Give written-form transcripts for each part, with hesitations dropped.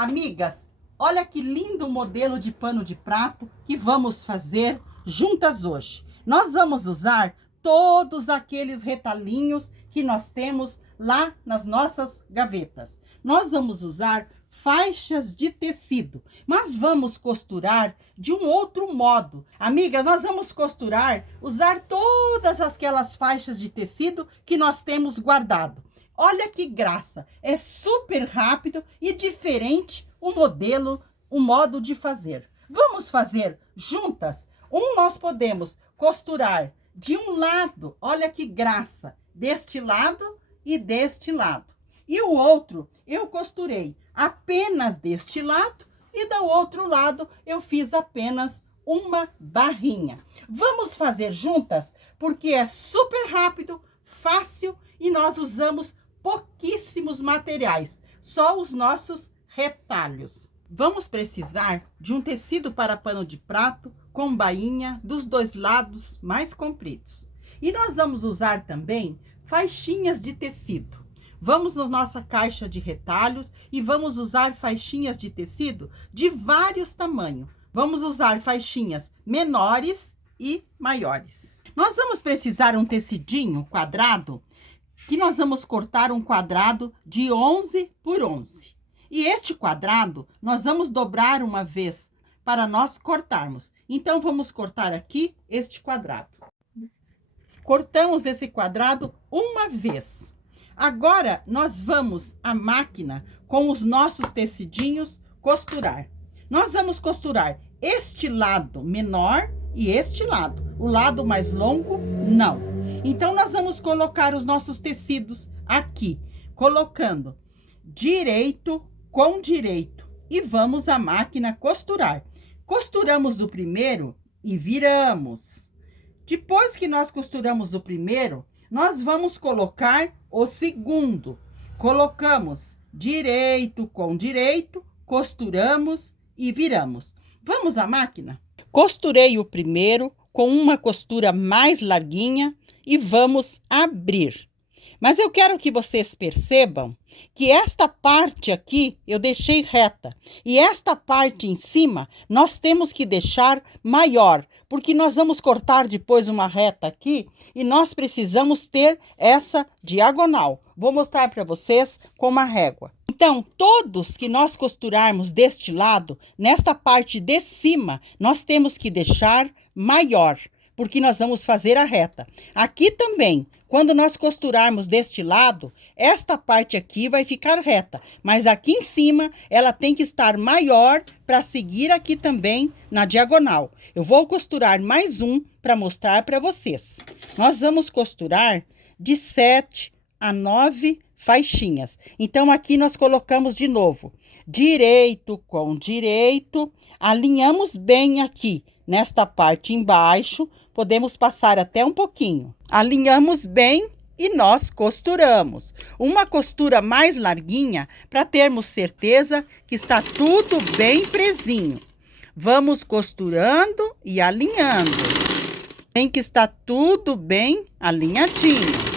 Amigas, olha que lindo modelo de pano de prato que vamos fazer juntas hoje. Nós vamos usar todos aqueles retalhinhos que nós temos lá nas nossas gavetas. Nós vamos usar faixas de tecido, mas vamos costurar de um outro modo. Amigas, nós vamos usar todas aquelas faixas de tecido que nós temos guardado. Olha que graça, é super rápido e diferente o modelo, o modo de fazer. Vamos fazer juntas? Nós podemos costurar de um lado, olha que graça, deste lado e deste lado. E o outro eu costurei apenas deste lado e do outro lado eu fiz apenas uma barrinha. Vamos fazer juntas porque é super rápido, fácil e nós usamos pouquíssimos materiais, só os nossos retalhos. Vamos precisar de um tecido para pano de prato com bainha dos dois lados mais compridos. E nós vamos usar também faixinhas de tecido. Vamos na nossa caixa de retalhos e vamos usar faixinhas de tecido de vários tamanhos. Vamos usar faixinhas menores e maiores. Nós vamos precisar um tecidinho quadrado que nós vamos cortar um quadrado de 11 por 11. E este quadrado nós vamos dobrar uma vez para nós cortarmos. Então, vamos cortar aqui este quadrado. Cortamos esse quadrado uma vez. Agora, nós vamos à máquina com os nossos tecidinhos costurar. Nós vamos costurar este lado menor e este lado. O lado mais longo, não. Então, nós vamos colocar os nossos tecidos aqui, colocando direito com direito e vamos à máquina costurar. Costuramos o primeiro e viramos. Depois que nós costuramos o primeiro, nós vamos colocar o segundo. Colocamos direito com direito, costuramos e viramos. Vamos à máquina? Costurei o primeiro com uma costura mais larguinha e vamos abrir. Mas eu quero que vocês percebam que esta parte aqui eu deixei reta. E esta parte em cima nós temos que deixar maior. Porque nós vamos cortar depois uma reta aqui e nós precisamos ter essa diagonal. Vou mostrar para vocês com uma régua. Então, todos que nós costurarmos deste lado, nesta parte de cima, nós temos que deixar maior. Porque nós vamos fazer a reta. Aqui também, quando nós costurarmos deste lado, esta parte aqui vai ficar reta. Mas aqui em cima, ela tem que estar maior para seguir aqui também na diagonal. Eu vou costurar mais um para mostrar para vocês. Nós vamos costurar de 7 a 9 faixinhas. Então, aqui nós colocamos de novo, direito com direito, alinhamos bem aqui. Nesta parte embaixo, podemos passar até um pouquinho. Alinhamos bem e nós costuramos. Uma costura mais larguinha para termos certeza que está tudo bem presinho. Vamos costurando e alinhando. Tem que estar tudo bem alinhadinho.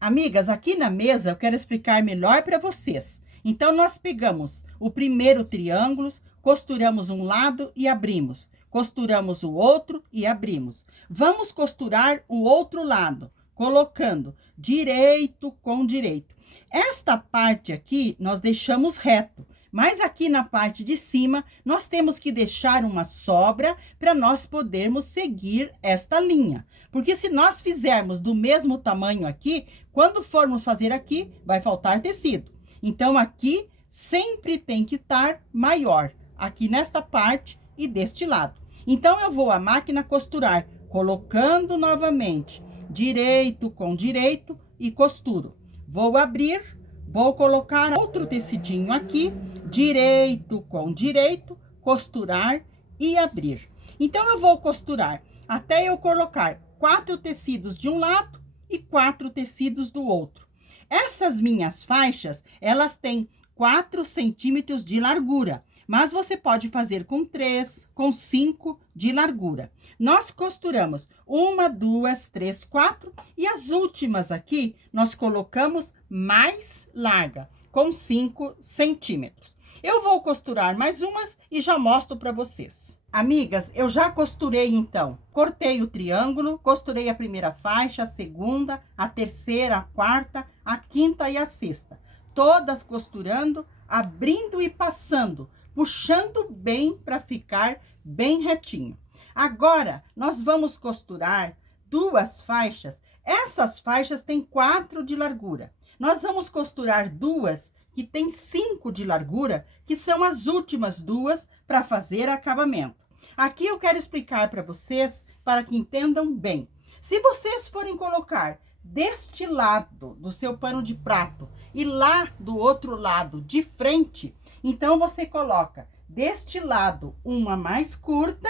Amigas, aqui na mesa eu quero explicar melhor para vocês. Então, nós pegamos o primeiro triângulo, costuramos um lado e abrimos. Costuramos o outro e abrimos. Vamos costurar o outro lado, colocando direito com direito. Esta parte aqui, nós deixamos reto. Mas aqui na parte de cima, nós temos que deixar uma sobra para nós podermos seguir esta linha. Porque se nós fizermos do mesmo tamanho aqui, quando formos fazer aqui, vai faltar tecido. Então, aqui sempre tem que estar maior, aqui nesta parte e deste lado. Então, eu vou à máquina costurar, colocando novamente direito com direito e costuro. Vou abrir, vou colocar outro tecidinho aqui, direito com direito, costurar e abrir. Então, eu vou costurar até eu colocar 4 tecidos de um lado e 4 tecidos do outro. Essas minhas faixas, elas têm 4 centímetros de largura, mas você pode fazer com 3, com 5 de largura. Nós costuramos 1, 2, 3, 4 e as últimas aqui nós colocamos mais larga. com 5 centímetros. Eu vou costurar mais umas e já mostro para vocês. Amigas, eu já costurei então. Cortei o triângulo, costurei a primeira faixa, a segunda, a terceira, a quarta, a quinta e a sexta. Todas costurando, abrindo e passando, puxando bem para ficar bem retinho. Agora, nós vamos costurar 2 faixas. Essas faixas têm 4 de largura. Nós vamos costurar 2 que tem 5 de largura, que são as últimas 2 para fazer acabamento. Aqui eu quero explicar para vocês, para que entendam bem. Se vocês forem colocar deste lado do seu pano de prato e lá do outro lado de frente, então você coloca deste lado uma mais curta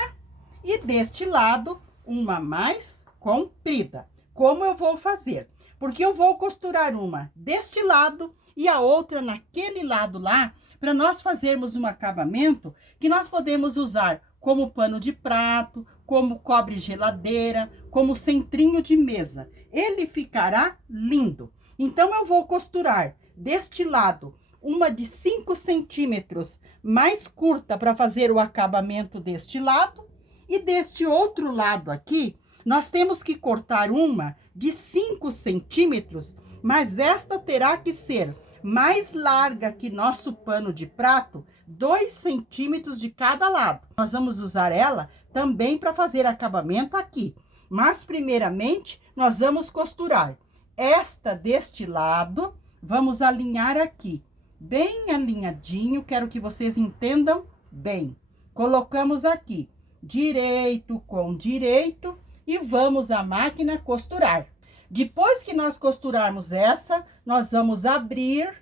e deste lado uma mais comprida. Como eu vou fazer? Porque eu vou costurar uma deste lado e a outra naquele lado lá, para nós fazermos um acabamento que nós podemos usar como pano de prato, como cobre geladeira, como centrinho de mesa. Ele ficará lindo. Então, eu vou costurar deste lado uma de 5 centímetros mais curta para fazer o acabamento deste lado. E deste outro lado aqui, nós temos que cortar uma de 5 centímetros, mas esta terá que ser mais larga que nosso pano de prato, 2 centímetros de cada lado. Nós vamos usar ela também para fazer acabamento aqui. Mas, primeiramente, nós vamos costurar esta deste lado, vamos alinhar aqui, bem alinhadinho, quero que vocês entendam bem. Colocamos aqui, direito com direito, e vamos à máquina costurar. Depois que nós costurarmos essa, nós vamos abrir,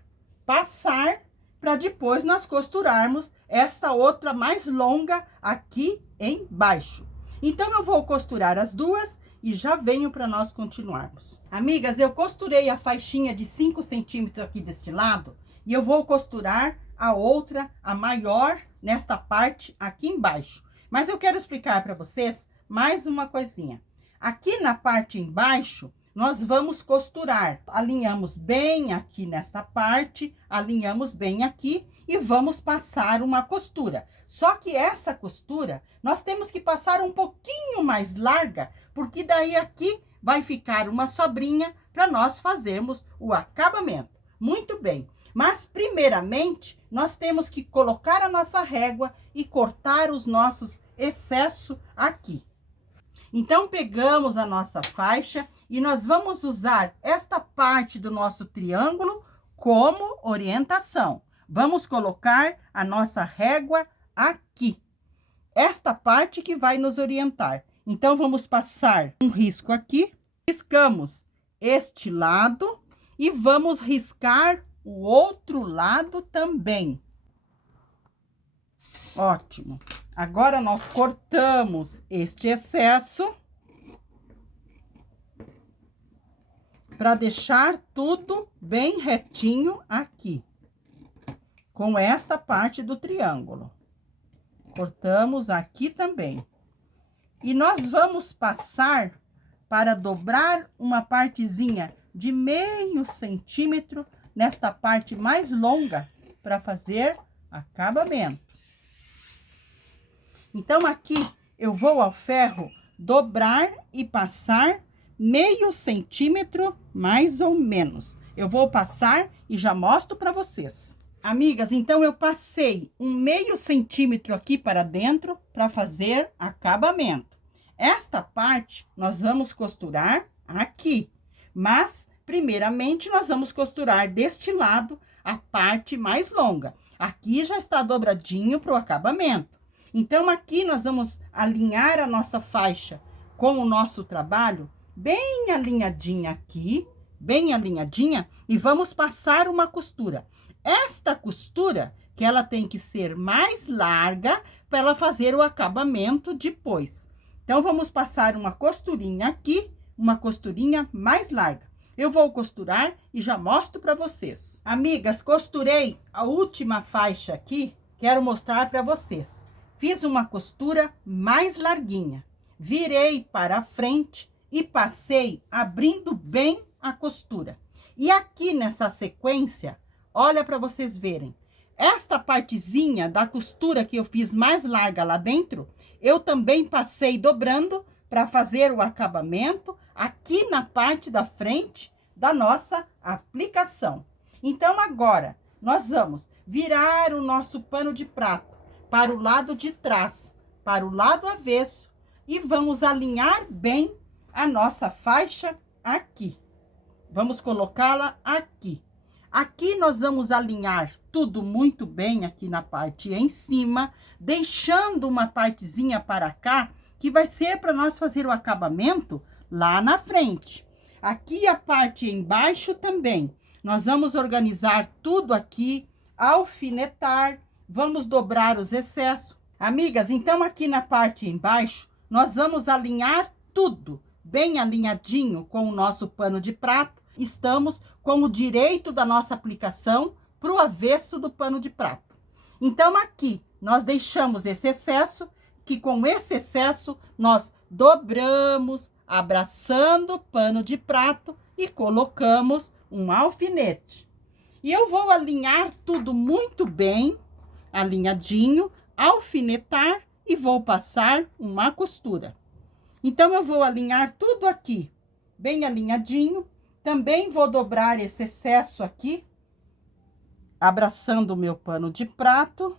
passar, para depois nós costurarmos essa outra mais longa aqui embaixo. Então, eu vou costurar as 2 e já venho para nós continuarmos. Amigas, eu costurei a faixinha de 5 centímetros aqui deste lado e eu vou costurar a outra, a maior, nesta parte aqui embaixo. Mas eu quero explicar para vocês mais uma coisinha. Aqui na parte embaixo, nós vamos costurar. Alinhamos bem aqui nessa parte, alinhamos bem aqui e vamos passar uma costura. Só que essa costura, nós temos que passar um pouquinho mais larga, porque daí aqui vai ficar uma sobrinha para nós fazermos o acabamento. Muito bem. Mas, primeiramente, nós temos que colocar a nossa régua e cortar os nossos excessos aqui. Então, pegamos a nossa faixa e nós vamos usar esta parte do nosso triângulo como orientação. Vamos colocar a nossa régua aqui. Esta parte que vai nos orientar. Então, vamos passar um risco aqui. Riscamos este lado e vamos riscar o outro lado também. Ótimo. Agora, nós cortamos este excesso para deixar tudo bem retinho aqui, com essa parte do triângulo. Cortamos aqui também. E nós vamos passar para dobrar uma partezinha de meio centímetro nesta parte mais longa para fazer acabamento. Então, aqui eu vou ao ferro dobrar e passar meio centímetro, mais ou menos. Eu vou passar e já mostro para vocês. Amigas, então eu passei um meio centímetro aqui para dentro para fazer acabamento. Esta parte nós vamos costurar aqui, mas primeiramente nós vamos costurar deste lado a parte mais longa. Aqui já está dobradinho para o acabamento. Então, aqui nós vamos alinhar a nossa faixa com o nosso trabalho, bem alinhadinha aqui, bem alinhadinha, e vamos passar uma costura. Esta costura, que ela tem que ser mais larga, para ela fazer o acabamento depois. Então, vamos passar uma costurinha aqui, uma costurinha mais larga. Eu vou costurar e já mostro para vocês. Amigas, costurei a última faixa aqui, quero mostrar para vocês. Fiz uma costura mais larguinha, virei para a frente e passei abrindo bem a costura. E aqui nessa sequência, olha para vocês verem. Esta partezinha da costura que eu fiz mais larga lá dentro, eu também passei dobrando para fazer o acabamento aqui na parte da frente da nossa aplicação. Então, agora, nós vamos virar o nosso pano de prato para o lado de trás, para o lado avesso, e vamos alinhar bem a nossa faixa aqui. Vamos colocá-la aqui. Aqui nós vamos alinhar tudo muito bem aqui na parte em cima, deixando uma partezinha para cá, que vai ser para nós fazer o acabamento lá na frente. Aqui a parte embaixo também. Nós vamos organizar tudo aqui, alfinetar, vamos dobrar os excessos. Amigas, então aqui na parte embaixo, nós vamos alinhar tudo bem alinhadinho com o nosso pano de prato. Estamos com o direito da nossa aplicação para o avesso do pano de prato. Então, aqui, nós deixamos esse excesso, que com esse excesso, nós dobramos, abraçando o pano de prato e colocamos um alfinete. E eu vou alinhar tudo muito bem, alinhadinho, alfinetar e vou passar uma costura. Então, eu vou alinhar tudo aqui, bem alinhadinho. Também vou dobrar esse excesso aqui, abraçando o meu pano de prato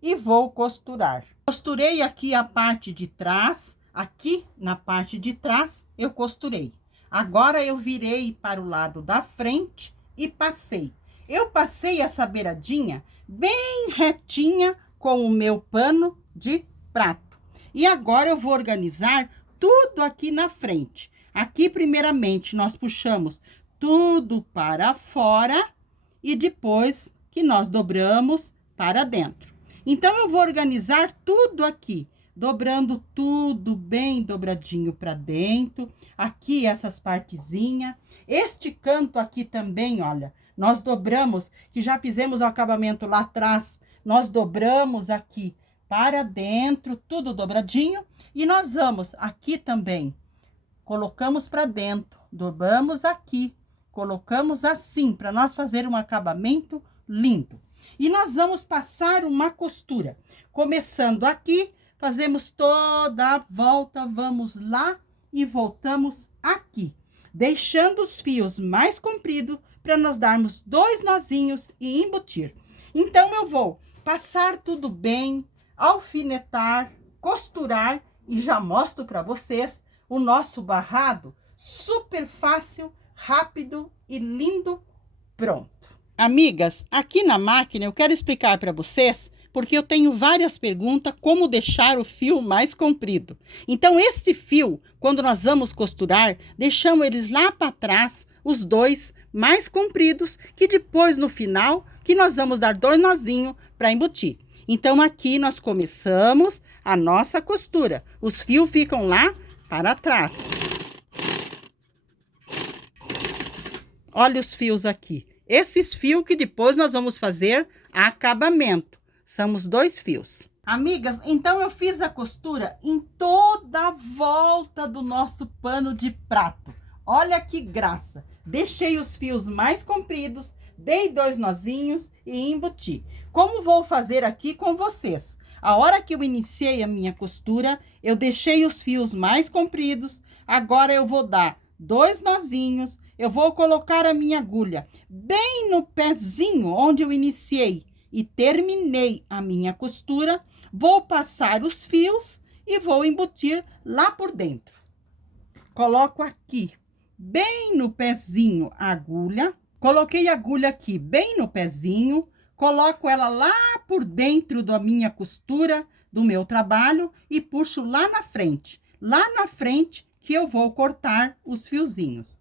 e vou costurar. Costurei aqui a parte de trás, aqui na parte de trás eu costurei. Agora eu virei para o lado da frente e passei. Eu passei essa beiradinha bem retinha com o meu pano de prato. E agora eu vou organizar tudo aqui na frente. Aqui, primeiramente, nós puxamos tudo para fora e depois que nós dobramos para dentro. Então, eu vou organizar tudo aqui, dobrando tudo bem dobradinho para dentro. Aqui, essas partezinhas. Este canto aqui também, olha, nós dobramos, que já fizemos o acabamento lá atrás, nós dobramos aqui para dentro, tudo dobradinho. E nós vamos aqui também. Colocamos para dentro, dobramos aqui, colocamos assim, para nós fazer um acabamento lindo. E nós vamos passar uma costura. Começando aqui, fazemos toda a volta, vamos lá e voltamos aqui. Deixando os fios mais compridos, para nós darmos 2 nozinhos e embutir. Então, eu vou passar tudo bem, alfinetar, costurar e já mostro para vocês o nosso barrado super fácil, rápido e lindo, pronto. Amigas, aqui na máquina eu quero explicar para vocês, porque eu tenho várias perguntas, como deixar o fio mais comprido. Então, esse fio, quando nós vamos costurar, deixamos eles lá para trás, os 2 mais compridos, que depois no final, que nós vamos dar 2 nozinhos para embutir. Então, aqui nós começamos a nossa costura. Os fios ficam lá para trás. Olha os fios aqui. Esses fios que depois nós vamos fazer acabamento. São os 2 fios. Amigas, então eu fiz a costura em toda a volta do nosso pano de prato. Olha que graça. Deixei os fios mais compridos, dei 2 nozinhos e embuti. Como vou fazer aqui com vocês? A hora que eu iniciei a minha costura, eu deixei os fios mais compridos. Agora eu vou dar 2 nozinhos. Eu vou colocar a minha agulha bem no pezinho onde eu iniciei e terminei a minha costura. Vou passar os fios e vou embutir lá por dentro. Coloco aqui bem no pezinho a agulha. Coloquei a agulha aqui bem no pezinho. Coloco ela lá por dentro da minha costura, do meu trabalho, e puxo lá na frente. Lá na frente que eu vou cortar os fiozinhos.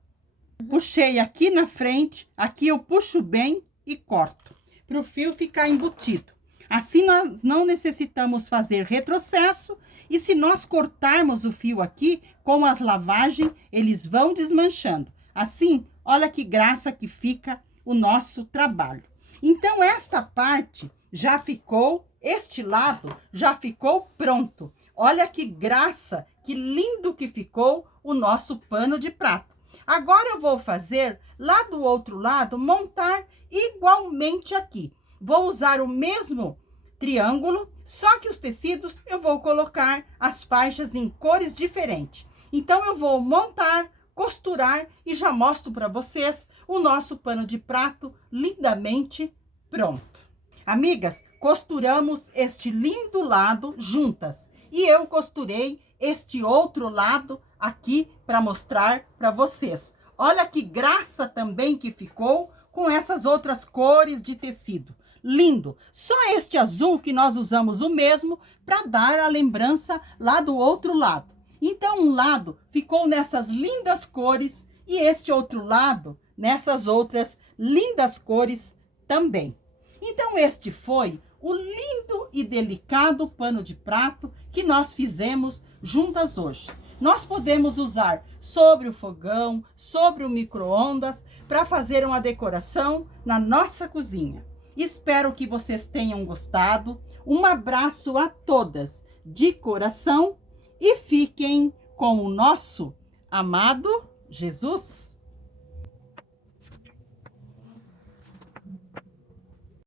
Puxei aqui na frente, aqui eu puxo bem e corto, para o fio ficar embutido. Assim, nós não necessitamos fazer retrocesso, e se nós cortarmos o fio aqui, com as lavagens, eles vão desmanchando. Assim, olha que graça que fica o nosso trabalho. Então, esta parte já ficou, este lado já ficou pronto. Olha que graça, que lindo que ficou o nosso pano de prato. Agora eu vou fazer lá do outro lado, montar igualmente aqui. Vou usar o mesmo triângulo, só que os tecidos eu vou colocar as faixas em cores diferentes. Então, eu vou montar, costurar e já mostro para vocês o nosso pano de prato lindamente pronto. Amigas, costuramos este lindo lado juntas e eu costurei este outro lado aqui para mostrar para vocês. Olha que graça também que ficou com essas outras cores de tecido. Lindo! Só este azul que nós usamos o mesmo para dar a lembrança lá do outro lado. Então, um lado ficou nessas lindas cores e este outro lado nessas outras lindas cores também. Então, este foi o lindo e delicado pano de prato que nós fizemos juntas hoje. Nós podemos usar sobre o fogão, sobre o micro-ondas, para fazer uma decoração na nossa cozinha. Espero que vocês tenham gostado. Um abraço a todas de coração e fiquem com o nosso amado Jesus.